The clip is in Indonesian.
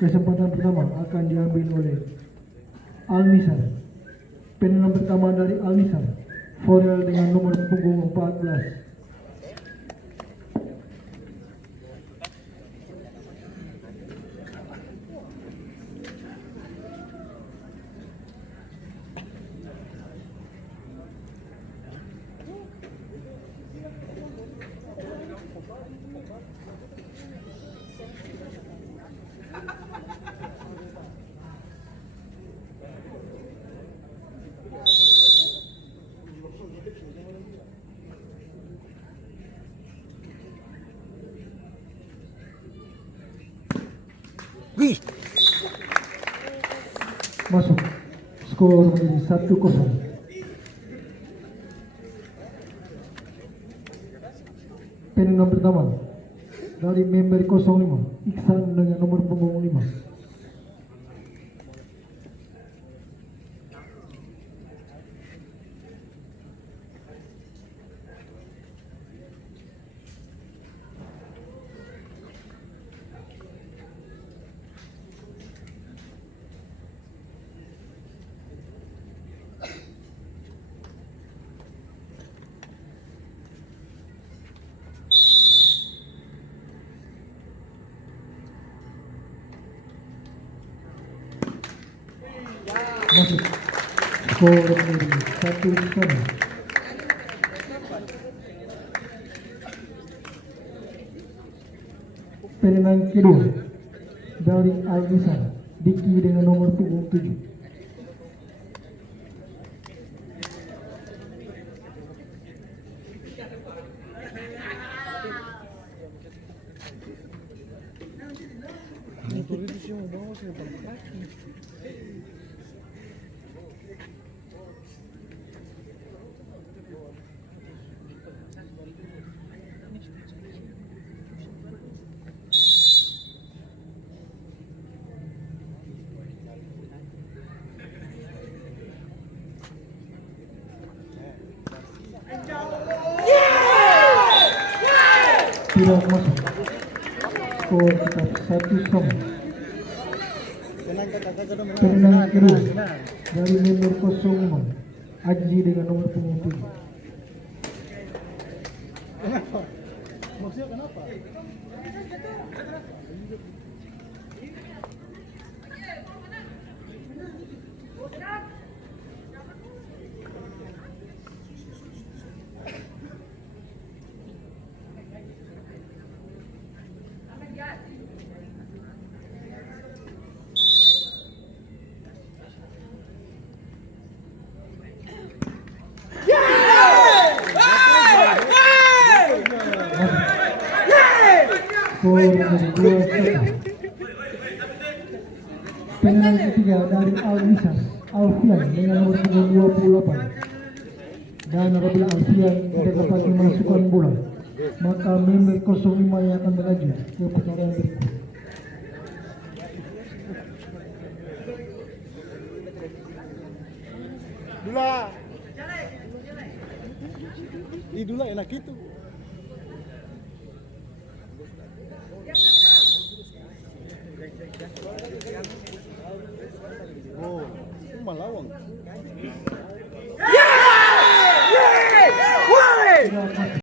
Kesempatan pertama akan diambil oleh Al-Nisar. Penenang pertama dari Al-Nisar, Forel dengan nomor punggung 14. Wih, Masuk. Skor menjadi 1-0. Penenang pertama dari member 05, Iksan dengan nomor punggung 5. Masuk. Skor menjadi 1-0. Penenang kedua dari Al-Nisar, Diki dengan nomor punggung 7. Tidak masuk. Skor tetap 1-0. Penenang kedua dari member 05, Aji dengan nomor punggung 7. Maksudnya kenapa? Skor menjadi 2-1. Penenang ketiga dari Al-Nisar, Alfian dengan nomor punggung 28. Dan apabila Alfian tidak dapat memasukkan bola, maka member 05 yang akan melaju ke putaran berikut. Dula. Di Dula enak gitu.